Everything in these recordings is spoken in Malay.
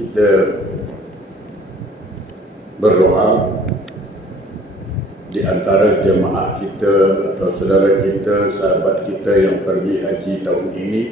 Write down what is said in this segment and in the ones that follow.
kita berdoa di antara jemaah kita atau saudara kita, sahabat kita yang pergi haji tahun ini.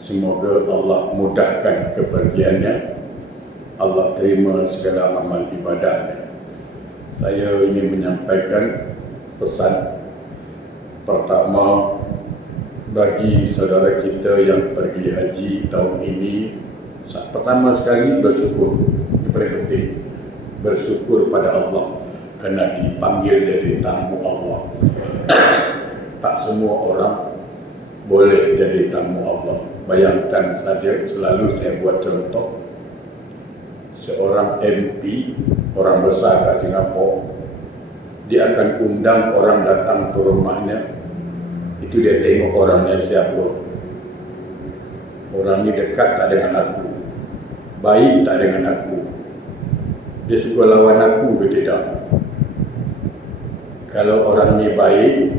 Semoga Allah mudahkan kepergiannya, Allah terima segala amal ibadahnya. Saya ingin menyampaikan pesan pertama bagi saudara kita yang pergi haji tahun ini. Pertama sekali bersyukur, yang paling penting bersyukur pada Allah kerana dipanggil jadi tamu Allah. Tak semua orang boleh jadi tamu Allah. Bayangkan saja, selalu saya buat contoh, seorang MP, orang besar kat Singapura, dia akan undang orang datang ke rumahnya. Itu dia tengok orangnya siapa. Orang ni dekat tak dengan aku, baik tak dengan aku, dia suka lawan aku ke tidak. Kalau orang ni baik,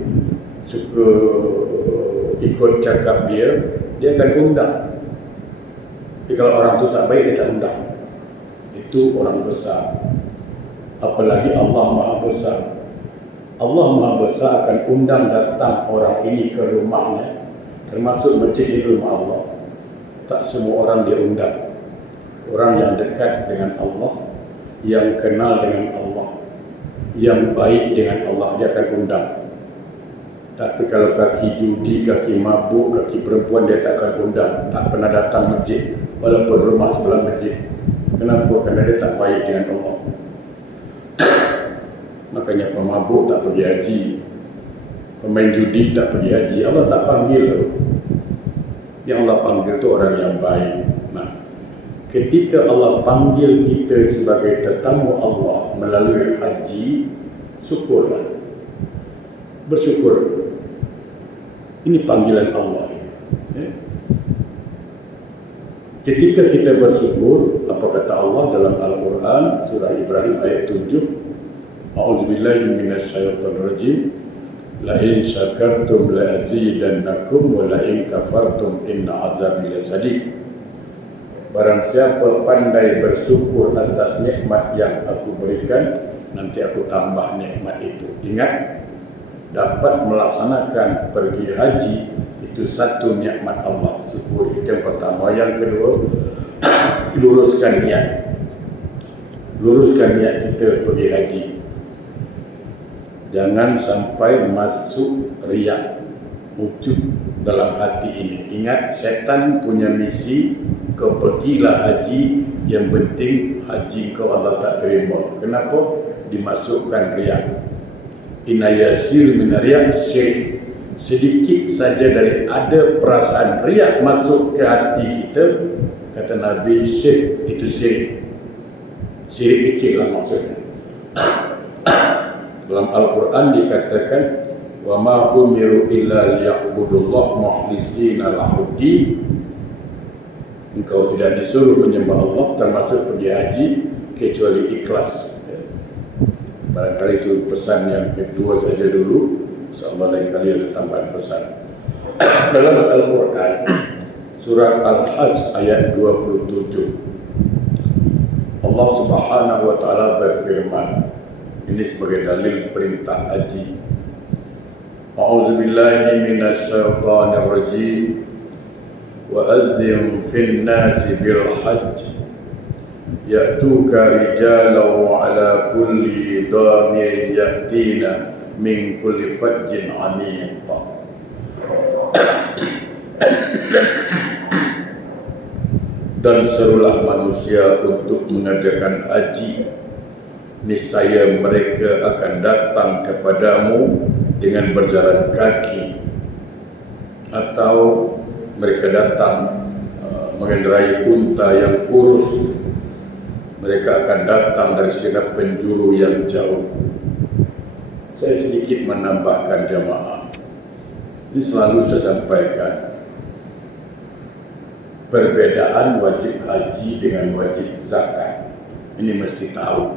suka ikut cakap dia akan undang. Tapi kalau orang tu tak baik, dia tak undang. Itu orang besar. Apalagi Allah Maha Besar. Allah Maha Besar akan undang datang orang ini ke rumahnya, termasuk masjid di rumah Allah. Tak semua orang dia undang. Orang yang dekat dengan Allah, yang kenal dengan Allah, yang baik dengan Allah, dia akan undang. Tapi kalau kaki judi, kaki mabuk, kaki perempuan, dia tak akan undang. Tak pernah datang masjid, walaupun rumah sebelah masjid. Kenapa? Kerana dia tak baik dengan Allah. Makanya pemabuk tak pergi haji, pemain judi tak pergi haji. Allah tak panggil. Yang Allah panggil tu orang yang baik. Nah, ketika Allah panggil kita sebagai tetamu Allah melalui haji, syukurlah, bersyukur. Ini panggilan Allah. Ketika kita bersyukur, apa kata Allah dalam Al-Quran surah Ibrahim ayat 7, A'udzubillahi minasyaitonirrajim, la in syakartum la azidannakum wa la in kafartum inna azabi lasadid. Barang siapa pandai bersyukur atas nikmat yang aku berikan, nanti aku tambah nikmat itu. Ingat, dapat melaksanakan pergi haji itu satu nikmat Allah. Syukur itu yang pertama. Yang kedua, luruskan niat. Luruskan niat kita pergi haji. Jangan sampai masuk riak, ujub dalam hati ini. Ingat, syaitan punya misi, kau pergilah haji, yang penting haji kau Allah tak terima. Kenapa? Dimasukkan riak. Inna yasir min riak syirik. Sedikit saja dari ada perasaan riak masuk ke hati kita, kata Nabi, syirik, itu syirik. Syirik kecil lah maksudnya. Dalam Al-Quran dikatakan, wa ma umiru illa liya'budullah mukhlisina lahuddin. Engkau tidak disuruh menyembah Allah, termasuk pergi haji, kecuali ikhlas. Barangkali itu pesan yang kedua saja dulu. InsyaAllah lain kali ada tambahan pesan. Dalam Al-Quran surah Al-Hajj ayat 27, Allah Subhanahu wa ta'ala berfirman, ini sebagai dalil perintah haji. A'udzubillahi minasyaitonirrajim. Wa azzim fin nasi bil hajj ya'tuka rijalan wa ala kulli damirin ya'tina min kulli fajjin 'amiq. Dan serulah manusia untuk mengadakan haji, niscaya mereka akan datang kepadamu dengan berjalan kaki, atau mereka datang mengendarai unta yang kurus. Mereka akan datang dari segenap penjuru yang jauh. Saya sedikit menambahkan jamaah. Ini selalu saya sampaikan. Perbedaan wajib haji dengan wajib zakat. Ini mesti tahu.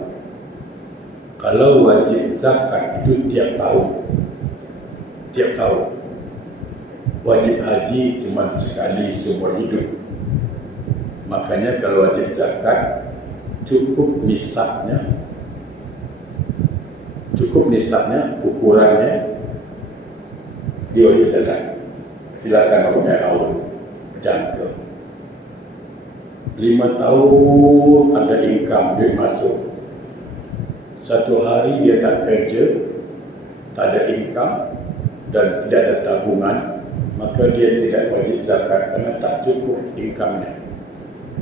Kalau wajib zakat itu tiap tahun. Wajib haji cuma sekali seumur hidup. Makanya kalau wajib zakat cukup nisabnya, ukurannya dia wajib zakat. Silakan punya Allah jangka 5 tahun ada income, duit masuk. Satu hari dia tak kerja, tak ada income dan tidak ada tabungan, maka dia tidak wajib zakat kerana tak cukup income-nya,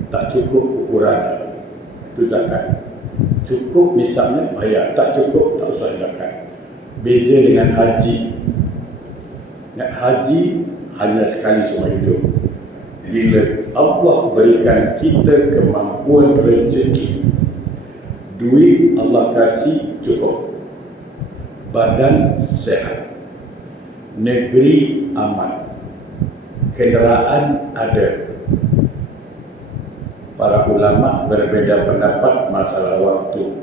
tak cukup ukurannya. Itu zakat. Cukup nisabnya bayar, tak cukup tak usah zakat. Beza dengan haji. Haji hanya sekali seumur hidup. Bila Allah berikan kita kemampuan rezeki, duit Allah kasih cukup, badan sehat, negeri aman, kenderaan ada. Para ulama berbeza pendapat masalah waktu.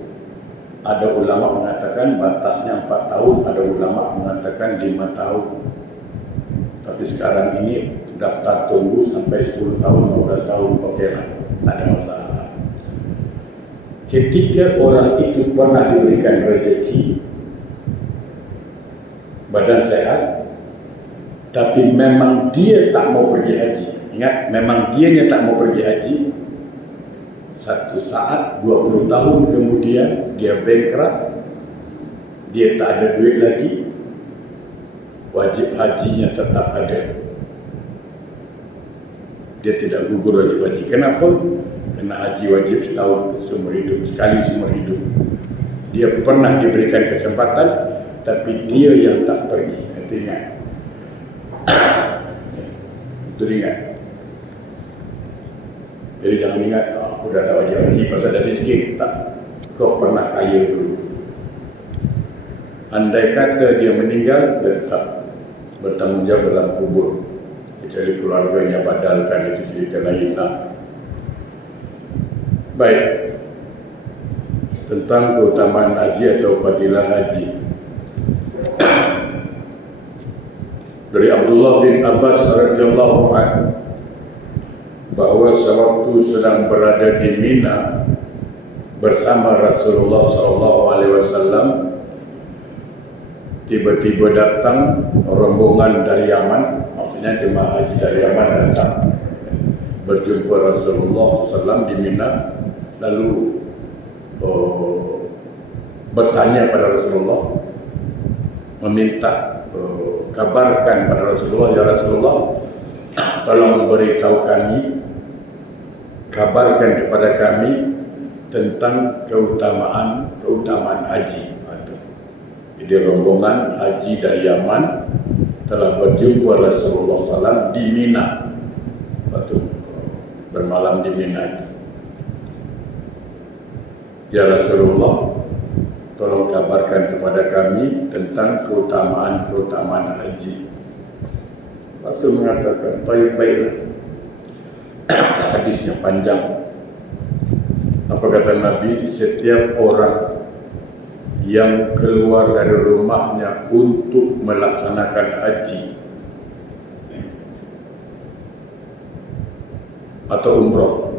Ada ulama mengatakan batasnya 4 tahun, ada ulama mengatakan 5 tahun. Tapi sekarang ini daftar tunggu sampai 10 tahun, 15 tahun, okeylah, tak ada masalah. Ketika orang itu pernah diberikan rezeki, badan sehat, tapi memang dia tak mau pergi haji. Ingat, memang dianya tak mau pergi haji. Satu saat 20 tahun kemudian dia bankrupt, dia tak ada duit lagi, wajib hajinya tetap ada. Dia tidak gugur wajib haji. Kenapa? Kerana haji wajib setahun seumur hidup, sekali seumur hidup. Dia pernah diberikan kesempatan, tapi dia yang tak pergi. Itu ingat. Itu ingat. Jadi jangan ingat, aku dah tak wajib haji pasal ada rezeki. Tak. Kau pernah kaya dulu. Andai kata dia meninggal, dia tetap bertanggungjawab dalam kubur. Kecuali keluarganya badalkan, itu cerita lain lah. Baik. Tentang keutamaan haji atau fadilah haji. Dari Abdullah bin Abbas radhiyallahu anhu bahawa sewaktu sedang berada di Mina bersama Rasulullah SAW, tiba-tiba datang rombongan dari Yaman, maksudnya jemaah haji dari Yaman datang berjumpa Rasulullah SAW di Mina, lalu bertanya pada Rasulullah, meminta kabarkan pada Rasulullah, ya Rasulullah, tolong beritahu kami, kabarkan kepada kami tentang keutamaan haji. Jadi rombongan haji dari Yaman telah berjumpa Rasulullah SAW di Mina, waktu bermalam di Mina itu. Ya Rasulullah, tolong kabarkan kepada kami tentang keutamaan haji. Rasul mengatakan, baiklah. Hadisnya panjang. Apa kata Nabi? Setiap orang yang keluar dari rumahnya untuk melaksanakan haji atau umrah.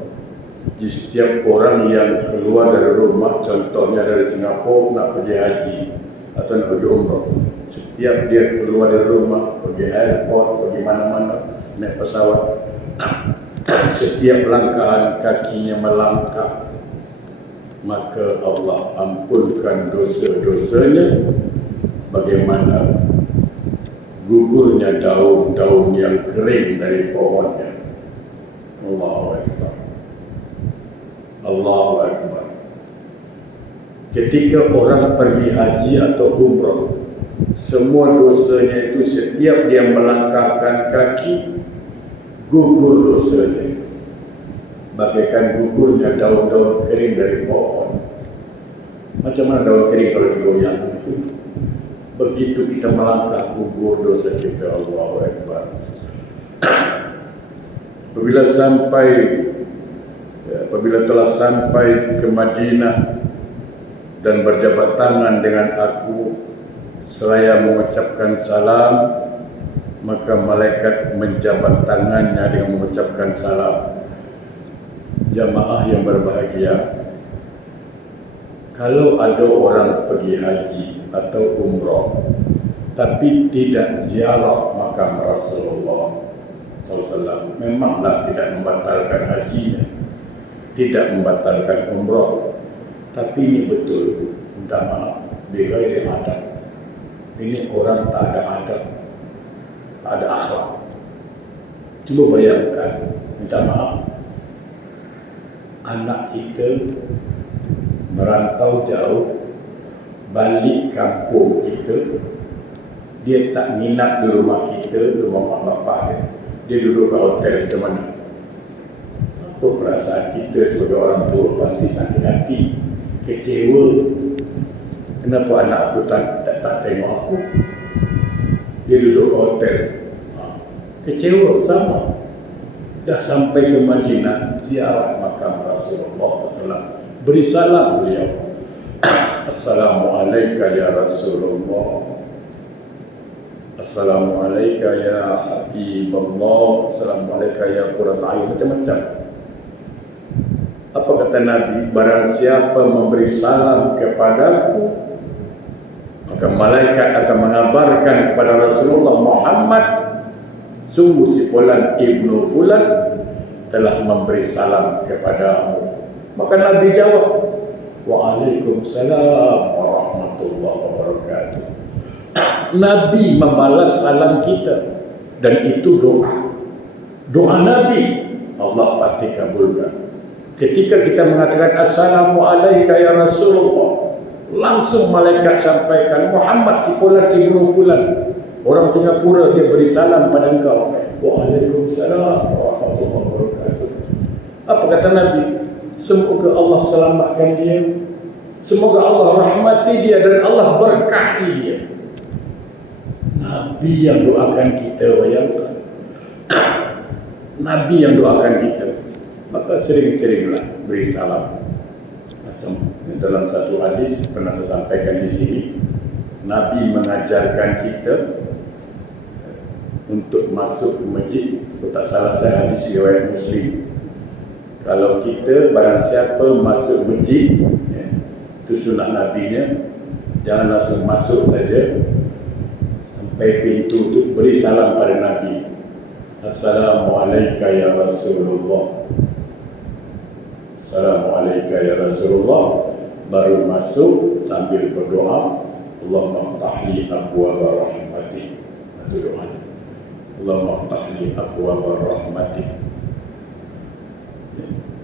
Jadi setiap orang yang keluar dari rumah, contohnya dari Singapura nak pergi haji atau nak pergi umrah, setiap dia keluar dari rumah, pergi airport, pergi mana-mana, naik pesawat, setiap langkahan kakinya melangkah, maka Allah ampunkan dosa-dosanya sebagaimana gugurnya daun-daun yang kering dari pohonnya. Allahu Akbar. Allahu Akbar. Ketika orang pergi haji atau umrah, semua dosanya itu setiap dia melangkahkan kaki, gugur dosanya. Bagaikan gugurnya daun-daun kering dari pohon. Macam mana daun kering kalau digoyang itu? Begitu kita melangkah, gugur dosa kita. Allahu Akbar. Apabila telah sampai ke Madinah dan berjabat tangan dengan aku seraya mengucapkan salam, maka malaikat menjabat tangannya dengan mengucapkan salam. Jamaah yang berbahagia, kalau ada orang pergi haji atau umrah tapi tidak ziarah makam Rasulullah SAW, memanglah tidak membatalkan hajinya, tidak membatalkan umrah, tapi ini betul, minta maaf, bighairi adab. Ini orang tak ada adab, tak ada akhlak. Cuba bayangkan, minta maaf, anak kita merantau jauh, balik kampung kita, dia tak minat di rumah kita, rumah mak bapak dia duduk ke hotel macam mana? Apa perasaan kita sebagai orang tua? Pasti sakit hati, kecewa. Kenapa anak aku tak tengok aku? Dia duduk ke hotel, kecewa sama. Dah sampai ke Madinah, ziarah makam Rasulullah SAW, beri salam beliau, Assalamualaikum ya Rasulullah, Assalamualaikum ya Habibullah, Assalamualaikum ya Qurrata A'yun, macam-macam. Apa kata Nabi? Barang siapa memberi salam kepadaku, maka malaikat akan mengabarkan kepada Rasulullah Muhammad, sungguh si Fulan ibnu Fulan telah memberi salam kepadamu. Maka Nabi jawab, Waalaikumsalam warahmatullahi wabarakatuh. Nabi membalas salam kita, dan itu doa Nabi, Allah pasti kabulkan. Ketika kita mengatakan Assalamualaikum ya Rasulullah, langsung malaikat sampaikan, Muhammad si Fulan ibnu Fulan, orang Singapura, dia beri salam pada engkau. Waalaikumsalam warahmatullahi wabarakatuh. Apa kata Nabi? Semoga Allah selamatkan dia, semoga Allah rahmati dia, dan Allah berkahi dia. Nabi yang doakan kita, bayangkan. Nabi yang doakan kita. Maka sering-seringlah beri salam. Dalam satu hadis pernah saya sampaikan di sini, Nabi mengajarkan kita untuk masuk ke masjid. Kalau tak salah saya, hadis riwayat Muslim. Kalau kita, barang siapa masuk masjid, itu sunnah Nabinya, jangan langsung masuk saja, sampai pintu itu beri salam pada Nabi, Assalamualaikum ya Rasulullah, Assalamualaikum ya Rasulullah, baru masuk sambil berdoa, Allahumma ftahli abwaaba rahmatik. Itu doanya, Allahumma ftahli abwaaba rahmatik.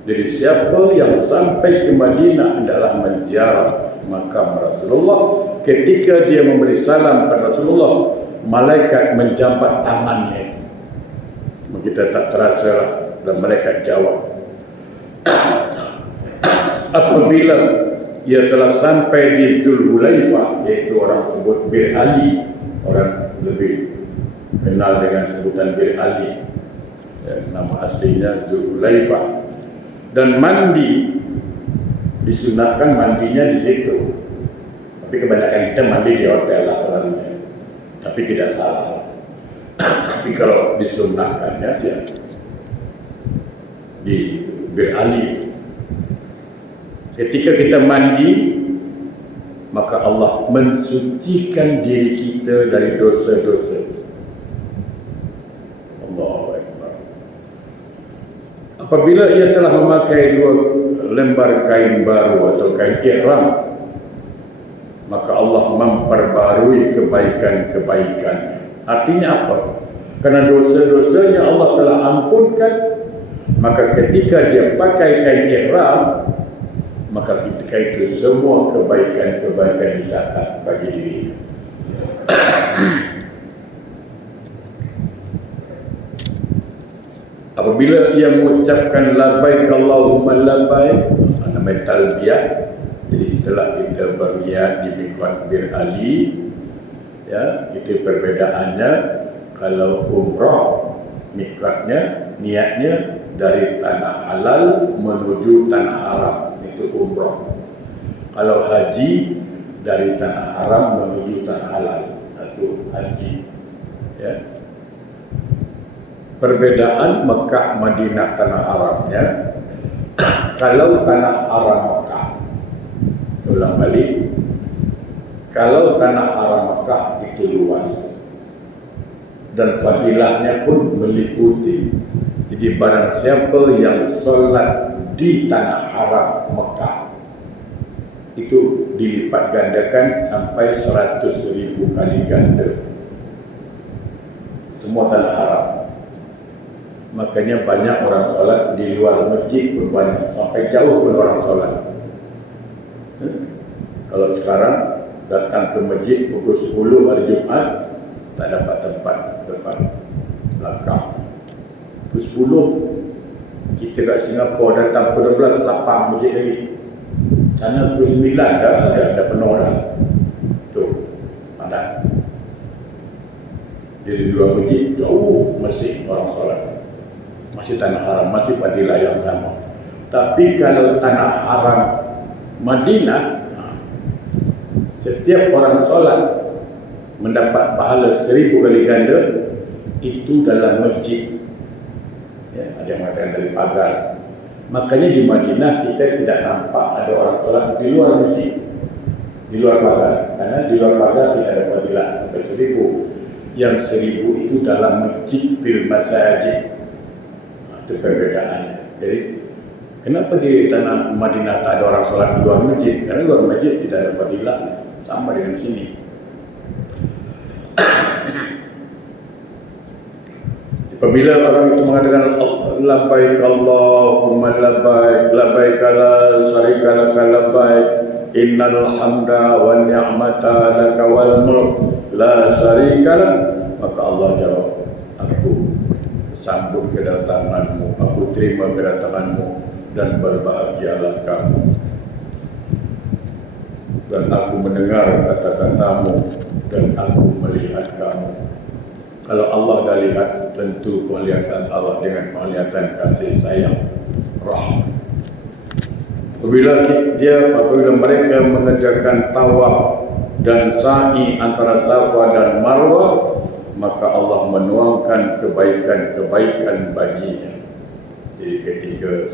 Jadi siapa yang sampai ke Madinah adalah menziarah makam Rasulullah, ketika dia memberi salam pada Rasulullah, malaikat menjabat tangannya. Kita tak terasa lah, dan malaikat jawab. Apabila ia telah sampai di Zulhulaifah, iaitu orang sebut Bir Ali, orang lebih kenal dengan sebutan Bir Ali, nama aslinya Zulhulaifah, dan mandi, disunahkan mandinya di situ. Tapi kebanyakan kita mandi di hotel lah selalunya, tapi tidak salah. Tapi kalau disunahkannya ya di Bir Ali itu. Ketika kita mandi, maka Allah mensucikan diri kita dari dosa-dosa. Allahu Akbar. Apabila ia telah memakai 2 lembar kain baru atau kain ihram, maka Allah memperbarui kebaikan-kebaikan. Artinya apa? Karena dosa-dosanya Allah telah ampunkan, maka ketika dia pakai kain ihram, maka ketika itu semua kebaikan-kebaikan dicatat bagi dirinya. Apabila ia mengucapkan labbaik Allahumma labbaik, namanya talbiyah. Jadi setelah kita berniat di miqat Bir Ali, ya, itu perbedaannya. Kalau umrah, miqatnya, niatnya dari tanah halal menuju tanah haram, itu umrah. Kalau haji, dari tanah haram menuju tanah halal, itu haji. Ya. Perbedaan Mekah, Madinah, tanah haramnya, Kalau tanah haram Mekah, saya ulang balik, kalau tanah haram Mekah itu luas dan fadilahnya pun meliputi. Jadi barang siapa yang solat di tanah haram Mekah itu dilipat gandakan sampai 100,000 kali ganda. Semua tanah haram. Makanya banyak orang solat di luar masjid pun banyak, sampai jauh pun orang solat. Kalau sekarang datang ke masjid pukul 10 hari Jumaat, tak dapat tempat depan belakang. Pukul 10 kita kat Singapura datang pukul 12 lapang masjid lagi. Sana pukul 9 dah penuh dah. Tu padat. Di luar masjid jauh masih orang solat. Masih tanah haram, masih fadilah yang sama. Tapi kalau tanah haram Madinah, setiap orang solat mendapat pahala 1000 kali ganda. Itu dalam masjid. Ya, ada yang mengatakan dari pagar. Makanya di Madinah kita tidak nampak ada orang solat di luar masjid, di luar pagar. Karena di luar pagar tidak ada fadilah sampai 1000. Yang 1000 itu dalam masjid fil masajid. Itu perbedaannya. Jadi kenapa di tanah Madinah tak ada orang solat di luar masjid? Karena luar masjid tidak ada fadilah, sama dengan sini. Apabila orang itu mengatakan labbaik Allahumma labbaik, labbaik la syarika laka labbaik, innal hamda wan ni'mata laka wal mulk la syarika lak, maka Allah jawab, aku sambut kedatanganmu, aku terima kedatanganmu dan berbahagialah kamu. Dan aku mendengar kata-katamu dan aku melihat kamu. Kalau Allah dah lihat, tentu penglihatan Allah dengan penglihatan kasih sayang, rahmat. Apabila mereka mengerjakan tawaf dan sa'i antara Safa dan Marwah, maka Allah menuangkan kebaikan-kebaikan baginya. Jadi ketika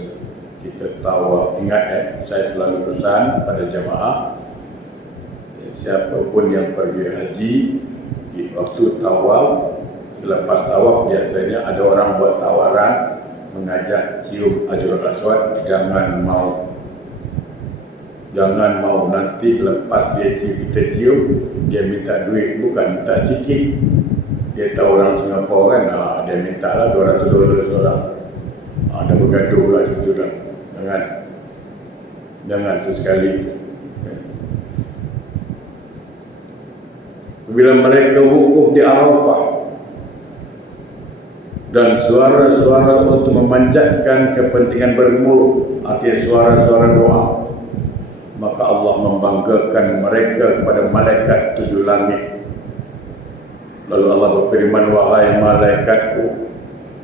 kita tawaf, ingat saya selalu pesan pada jamaah, siapapun yang pergi haji, di waktu tawaf, selepas tawaf biasanya ada orang buat tawaran, mengajak cium Hajarul Aswad, jangan mau nanti lepas kita cium, dia minta duit, bukan minta sikit. Dia tahu orang Singapura kan, dia minta lah $200 seorang. Ada bergaduh lah di situ dah. Jangan sesekali. Bila mereka wukuf di Arafah dan suara-suara untuk memanjatkan kepentingan berumur, artinya suara-suara doa, maka Allah membanggakan mereka kepada malaikat 7 langit. Lalu Allah berfirman, wahai malaikatku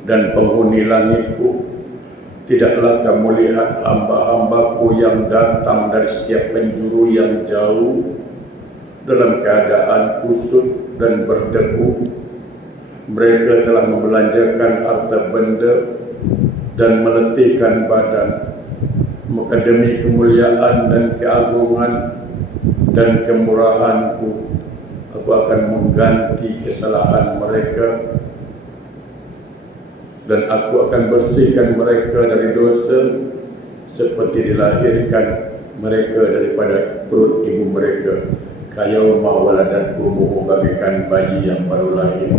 dan penghuni langitku, tidaklah kamu lihat hamba-hambaku yang datang dari setiap penjuru yang jauh dalam keadaan kusut dan berdebu. Mereka telah membelanjakan harta benda dan meletihkan badan. Maka demi kemuliaan dan keagungan dan kemurahanku, aku akan mengganti kesalahan mereka dan aku akan bersihkan mereka dari dosa seperti dilahirkan mereka daripada perut ibu mereka. Kayauma waladat ummuhu, bagaikan bayi yang baru lahir.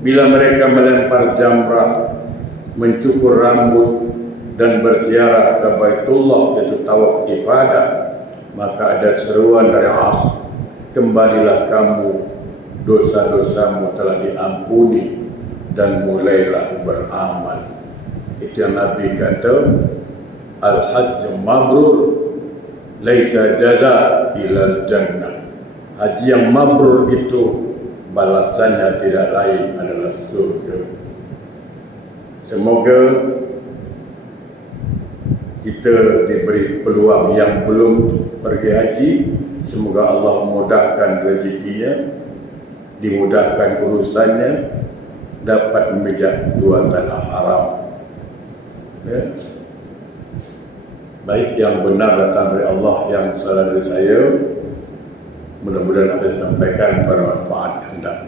Bila mereka melempar jamrah, mencukur rambut dan berziarah ke Baitullah, yaitu tawaf ifadah, maka ada seruan dari Ars, kembalilah kamu, dosa-dosamu telah diampuni dan mulailah beramal. Itu yang Nabi kata, al-hajj mabrur laisa jaza ilal jannah. Haji yang mabrur itu balasannya tidak lain adalah surga. Semoga kita diberi peluang yang belum pergi haji, semoga Allah mudahkan rezekinya, dimudahkan urusannya, dapat memijak 2 tanah haram Ya. Baik yang benar datang dari Allah, yang salah dari saya. Mudah-mudahan apa yang disampaikan bermanfaat hendaknya.